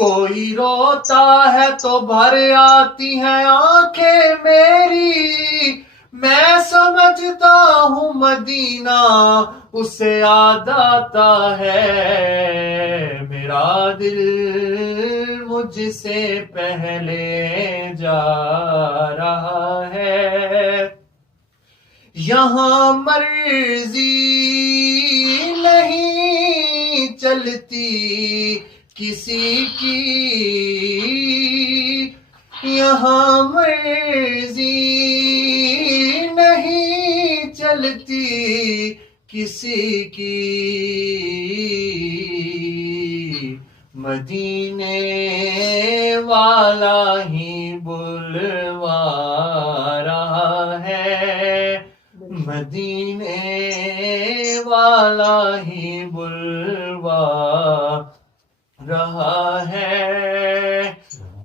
کوئی روتا ہے تو بھر آتی ہیں آنکھیں میری، میں سمجھتا ہوں مدینہ اسے یاد آتا ہے، میرا دل مجھ سے پہلے جا رہا ہے، یہاں مرضی نہیں چلتی کسی کی، یہاں مرضی نہیں چلتی کسی کی، مدینے والا ہی بلوا رہا ہے، مدینے والا ہی بلوا رہا ہے،